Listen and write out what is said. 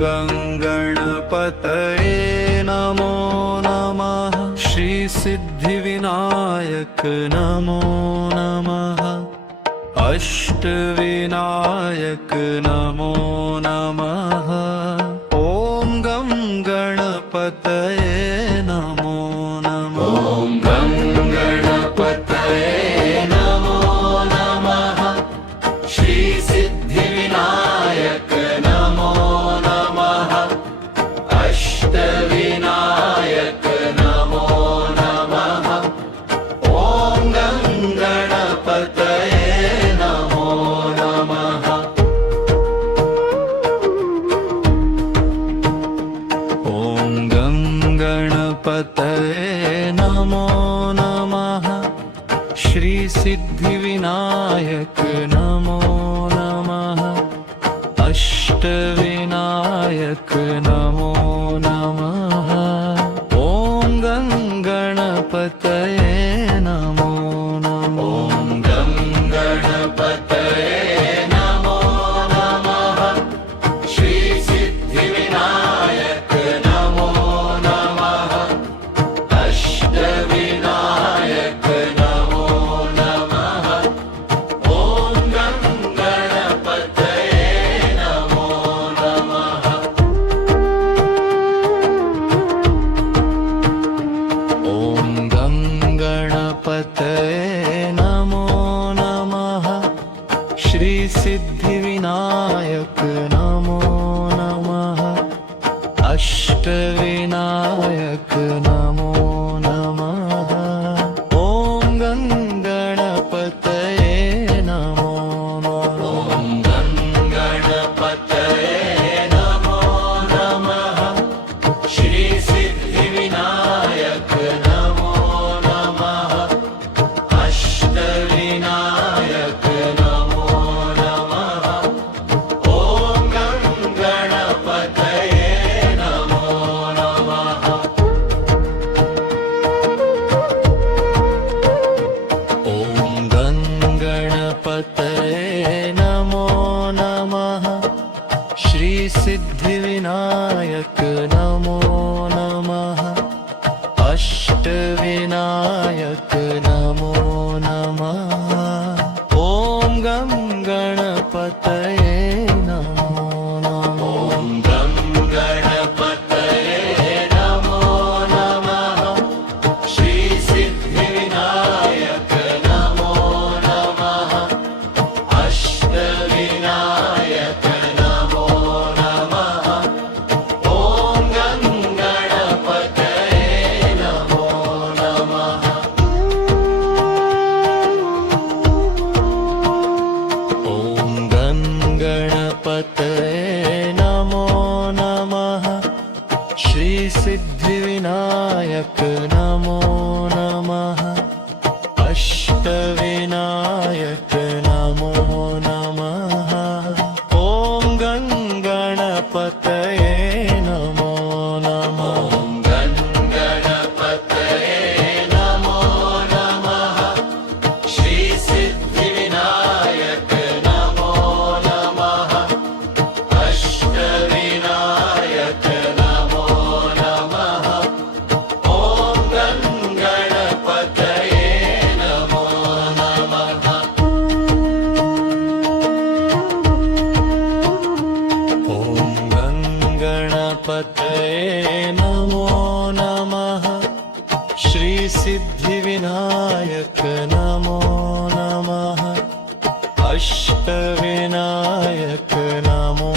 गं गणपतये नमो नमः। श्री सिद्धिविनायक नमो नमः। अष्टविनायक नमो नमः। ॐ गं गणपतये नमो नमः। ॐ गं गणपतये नमो नमः। श्री सिद्धिविनायक नमो नमः। अष्टविनायक नमो नमः। ॐ गं गणपतये नमो नमः। ॐ गं गणपतये नमो नमः। श्री सिद्धिविनायक नमो नमः। अष्टविनायक नमो नमः। ॐ गं गणपतये नमो नमः। ॐ गं गणपतये नमो नमः। श्री सिद्धिविनायक नमो नमः। अष्टविनायक नमो नमः। ॐ गं गणपतये नमो नमः। ॐ गं गणपतये नमो नमः। श्री सिद्धिविनायक नमो नमः। अष्टविनायक नमो नमः। ॐ गं गणपतये नमो नमः। ॐ गं गणपतये नमो नमः। श्री सिद्धिविनायक नमो नमः। अष्टविनायक नमो नमः। ॐ गं गणपतये नमो नमः। ॐ गं गणपतये नमो नमः। श्री सिद्धिविनायक नमो नमः। अष्टविनायक नमो नमः। ॐ गं गणपतये नमो नमः। ॐ गं गणपतये नमो नमः। श्री सिद्धिविनायक नमो नमः। अष्टविनायक नमो नमः। ॐ गं गणपतये नमो नमः। ॐ गं गणपतये नमो नमः। श्री सिद्धिविनायक नमो नमः। अष्टविनायक नमो नमः। ॐ गं गणपतये नमो नमः। ॐ गं गणपतये नमो नमः। श्री सिद्धिविनायक नमो नमः। अष्टविनायक नमो नमः। ॐ गं गणपतये नमो नमः। ॐ गं गणपतये नमो नमः। श्री सिद्धिविनायक नमो नमः। अष्टविनायक नमो